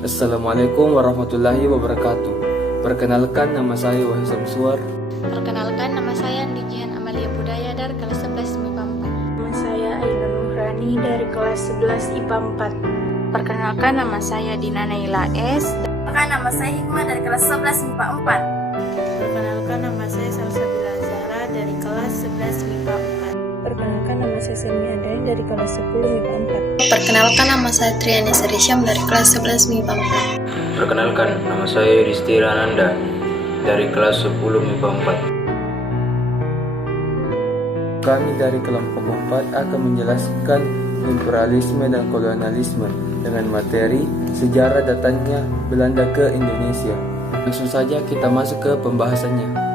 Assalamualaikum warahmatullahi wabarakatuh. Perkenalkan, nama saya Wahyu Samsuar. Perkenalkan, nama saya Nijian Amalia Budaya dari kelas 11 MIPA 4. Nama saya Ainun Nuhrani dari kelas 11 IPA 4. Perkenalkan, nama saya Dina Naila S. Perkenalkan, nama saya Hikmah dari kelas 11 MIPA 4. Perkenalkan, nama saya Salsabila Zahra dari kelas 11 MIPA 4. Perkenalkan, nama saya Selmi Andrei dari kelas 10 MIPA 4. Perkenalkan, nama saya Triani Serisyam dari kelas 11 MIPA 4. Perkenalkan, nama saya Risti Rananda dari kelas 10 MIPA 4. Kami dari kelompok 4 akan menjelaskan imperialisme dan kolonialisme dengan materi sejarah datangnya Belanda ke Indonesia. Langsung saja kita masuk ke pembahasannya.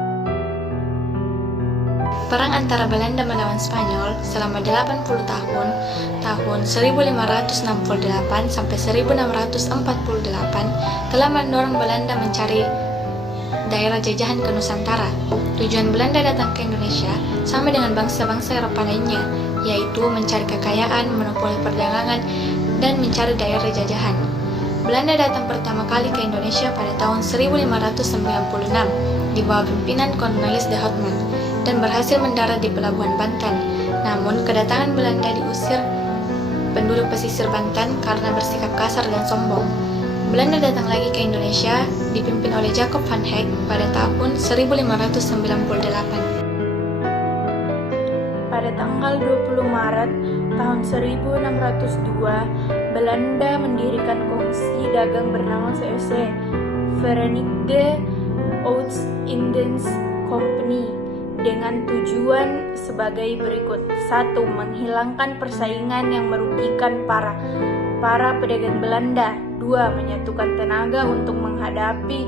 Perang antara Belanda melawan Spanyol selama 80 tahun, tahun 1568 sampai 1648, telah mendorong Belanda mencari daerah jajahan ke Nusantara. Tujuan Belanda datang ke Indonesia sama dengan bangsa-bangsa Eropa lainnya, yaitu mencari kekayaan, monopoli perdagangan, dan mencari daerah jajahan. Belanda datang pertama kali ke Indonesia pada tahun 1596 di bawah pimpinan Cornelis de Houtman dan berhasil mendarat di Pelabuhan Banten. Namun, kedatangan Belanda diusir penduduk pesisir Banten karena bersikap kasar dan sombong. Belanda datang lagi ke Indonesia dipimpin oleh Jacob van Eyck pada tahun 1598. Pada tanggal 20 Maret tahun 1602, Belanda mendirikan kongsi dagang bernama VOC, Verenigde Oost-Indisch Compagnie, dengan tujuan sebagai berikut. 1. Menghilangkan persaingan yang merugikan para pedagang Belanda. 2. Menyatukan tenaga untuk menghadapi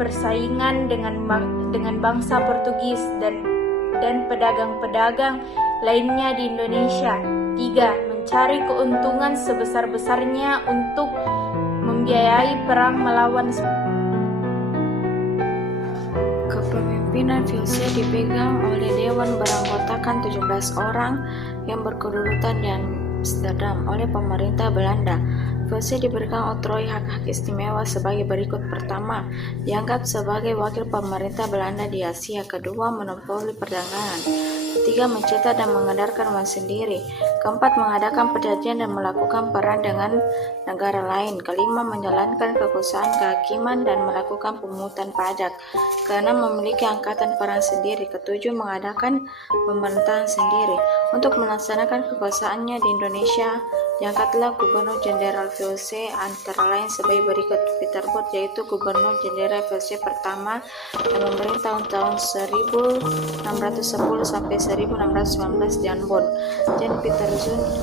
persaingan dengan bangsa Portugis dan pedagang-pedagang lainnya di Indonesia. 3. Mencari keuntungan sebesar-besarnya untuk membiayai perang melawan Kepemimpinan VOC dipegang oleh Dewan beranggotakan 17 orang yang berkedudukan di Amsterdam oleh pemerintah Belanda. VOC diberikan oktroy hak-hak istimewa sebagai berikut. Pertama, dianggap sebagai wakil pemerintah Belanda di Asia. Kedua, monopoli perdagangan. Ketiga, mencetak dan mengedarkan uang sendiri. Keempat, mengadakan perjanjian dan melakukan peran dengan negara lain. Kelima, menjalankan kekuasaan kehakiman dan melakukan pemungutan pajak. Keenam, memiliki angkatan perang sendiri. Ketujuh, mengadakan pemerintahan sendiri. Untuk melaksanakan kekuasaannya di Indonesia, diangkatlah Gubernur Jenderal VOC antara lain sebagai berikut. Peter Bot, yaitu Gubernur Jenderal VOC pertama yang memerintah tahun 1610 sampai 1619. John Bond. John Peter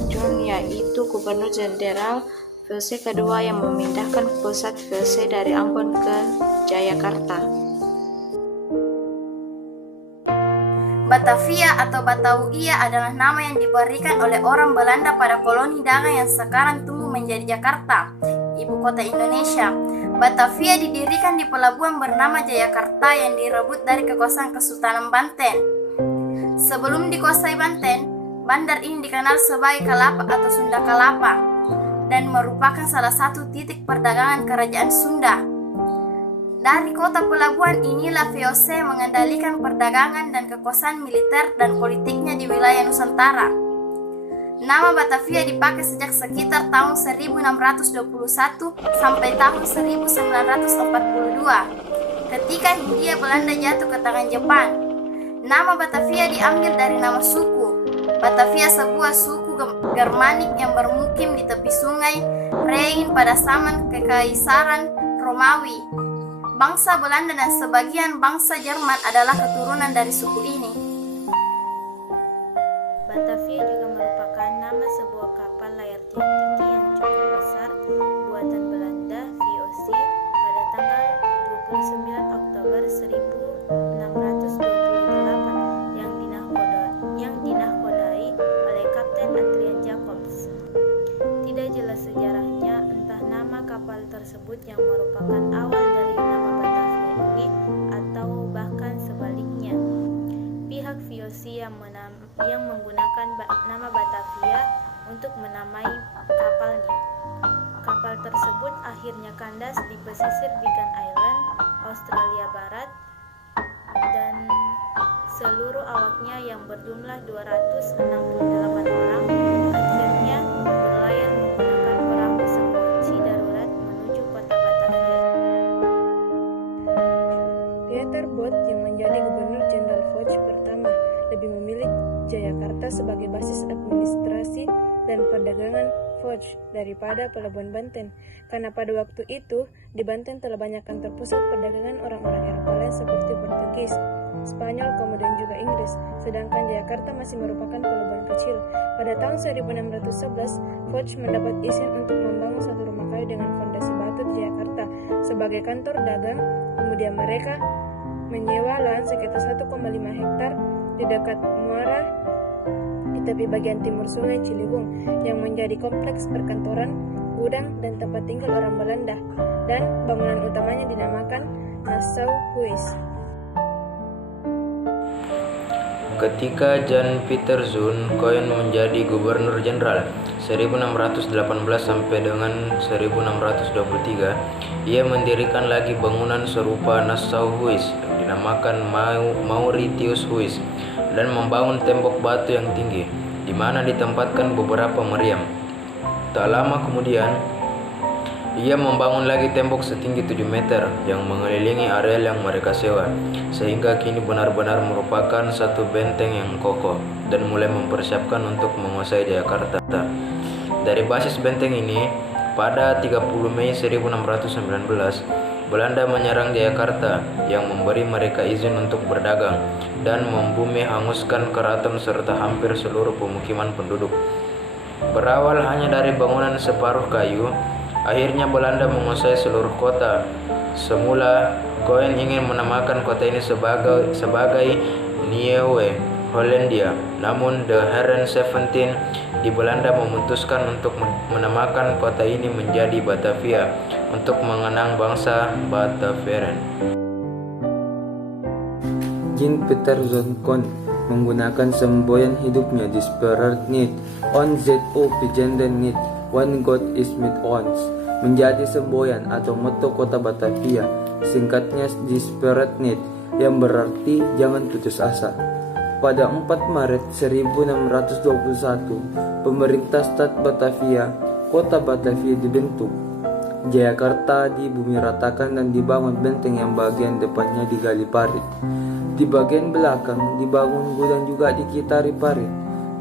Jun, yaitu Gubernur Jenderal VOC kedua yang memindahkan pusat VOC dari Ambon ke Jayakarta. Batavia atau Batauia adalah nama yang diberikan oleh orang Belanda pada koloni dagang yang sekarang tumbuh menjadi Jakarta, ibu kota Indonesia. Batavia didirikan di pelabuhan bernama Jayakarta yang direbut dari kekuasaan Kesultanan Banten. Sebelum dikuasai Banten, bandar ini dikenal sebagai Kalapa atau Sunda Kalapa dan merupakan salah satu titik perdagangan kerajaan Sunda. Dari kota pelabuhan inilah VOC mengendalikan perdagangan dan kekuasaan militer dan politiknya di wilayah Nusantara. Nama Batavia dipakai sejak sekitar tahun 1621 sampai tahun 1942 ketika Hindia Belanda jatuh ke tangan Jepang. Nama Batavia diambil dari nama suku. Batavia sebuah suku Germanik yang bermukim di tepi sungai Rhein pada zaman Kekaisaran Romawi. Bangsa Belanda dan sebagian bangsa Jerman adalah keturunan dari suku ini. Batavia juga merupakan nama sebuah kapal layar tiang tinggi yang cukup besar buatan Belanda VOC pada tanggal 29 Oktober 1628 yang dinahkodai oleh Kapten Adrian Jacobs. Tidak jelas sejarahnya, entah nama kapal tersebut yang merupakan awal dari nama Batavia ini atau bahkan sebaliknya. Pihak VOC yang menggunakan nama Batavia untuk menamai kapalnya. kapal tersebut akhirnya kandas di pesisir Beacon Island, Australia Barat, dan seluruh awaknya yang berjumlah 268 orang akhirnya berlayar menggunakan perahu sekunci darurat menuju kota Batavia. Pieter Both yang menjadi Gubernur Jenderal Foch pertama lebih memilih Jayakarta sebagai basis administrasi dan perdagangan Foch daripada Pelabuhan Banten, karena pada waktu itu di Banten telah banyak kantor pusat perdagangan orang-orang Eropa lain seperti Portugis, Spanyol, kemudian juga Inggris, sedangkan Jayakarta masih merupakan pelabuhan kecil. Pada tahun 1611, Foch mendapat izin untuk membangun satu rumah kayu dengan fondasi batu di Jayakarta sebagai kantor dagang. Kemudian mereka menyewa lahan sekitar 1,5 hektar di dekat muara di tepi bagian timur sungai Ciliwung yang menjadi kompleks perkantoran, gudang, dan tempat tinggal orang Belanda, dan bangunan utamanya dinamakan Nassauhuis. Ketika Jan Pieter Zoon Koen menjadi Gubernur Jenderal 1618 sampai dengan 1623, ia mendirikan lagi bangunan serupa Nassauhuis yang dinamakan Mauritiushuis dan membangun tembok batu yang tinggi di mana ditempatkan beberapa meriam. Tak lama kemudian, ia membangun lagi tembok setinggi 7 meter yang mengelilingi area yang mereka sewa, sehingga kini benar-benar merupakan satu benteng yang kokoh dan mulai mempersiapkan untuk menguasai Jakarta. Dari basis benteng ini, pada 30 Mei 1619, Belanda menyerang Jakarta yang memberi mereka izin untuk berdagang dan membumi hanguskan keraton serta hampir seluruh pemukiman penduduk. Berawal hanya dari bangunan separuh kayu, akhirnya Belanda menguasai seluruh kota. Semula, Koen ingin menamakan kota ini sebagai Nieuwe Hollandia, namun The Heren 17 di Belanda memutuskan untuk menamakan kota ini menjadi Batavia untuk mengenang bangsa Bataveren. Jan Pieter Zoon Koen menggunakan semboyan hidupnya Disperat Niet, On ZO Pijenden Niet, One God is with ons, menjadi semboyan atau moto kota Batavia, singkatnya Disperat Niet, yang berarti jangan putus asa. Pada 4 Maret 1621, pemerintah Stad Batavia, kota Batavia dibentuk. Jayakarta dibumi ratakan dan dibangun benteng yang bagian depannya digali parit. Di bagian belakang dibangun gudang juga dikitari parit,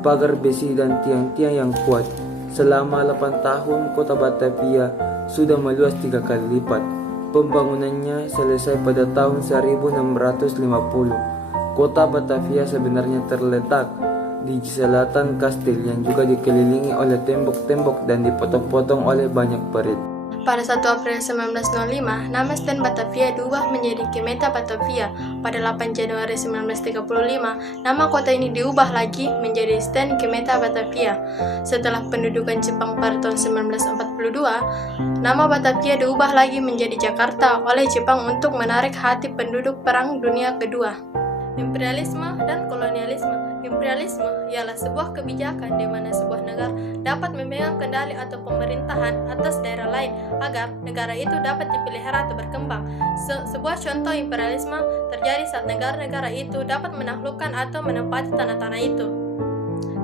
pagar besi dan tiang-tiang yang kuat. Selama 8 tahun kota Batavia sudah meluas 3 kali lipat. Pembangunannya selesai pada tahun 1650. Kota Batavia sebenarnya terletak di selatan kastil yang juga dikelilingi oleh tembok-tembok dan dipotong-potong oleh banyak parit. Pada 1 April 1905, nama stand Batavia diubah menjadi Kemeta Batavia. Pada 8 Januari 1935, nama kota ini diubah lagi menjadi stand Kemeta Batavia. Setelah pendudukan Jepang pada tahun 1942, nama Batavia diubah lagi menjadi Jakarta oleh Jepang untuk menarik hati penduduk Perang Dunia Kedua. Imperialisme dan kolonialisme. Imperialisme ialah sebuah kebijakan di mana sebuah negara dapat memegang kendali atau pemerintahan atas daerah lain agar negara itu dapat dipelihara atau berkembang. Sebuah contoh imperialisme terjadi saat negara-negara itu dapat menaklukkan atau menempati tanah-tanah itu.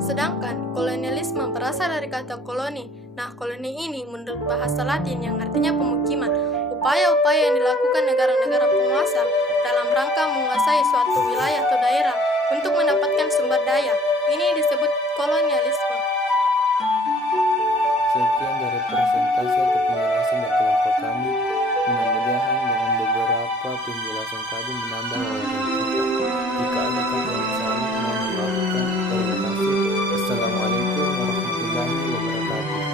Sedangkan kolonialisme berasal dari kata koloni. Nah, koloni ini menurut bahasa Latin yang artinya pemukiman. Upaya-upaya yang dilakukan negara-negara penguasa dalam rangka menguasai suatu wilayah atau daerah untuk mendapatkan sumber daya. Ini disebut kolonialisme. Sekian dari presentasi atau penjelasan dari kelompok kami. Mudah-mudahan dengan beberapa penjelasan tadi menambah wawasan kita. Jika ada kata yang salah, mohon dimaafkan. Terima kasih. Assalamualaikum warahmatullahi wabarakatuh.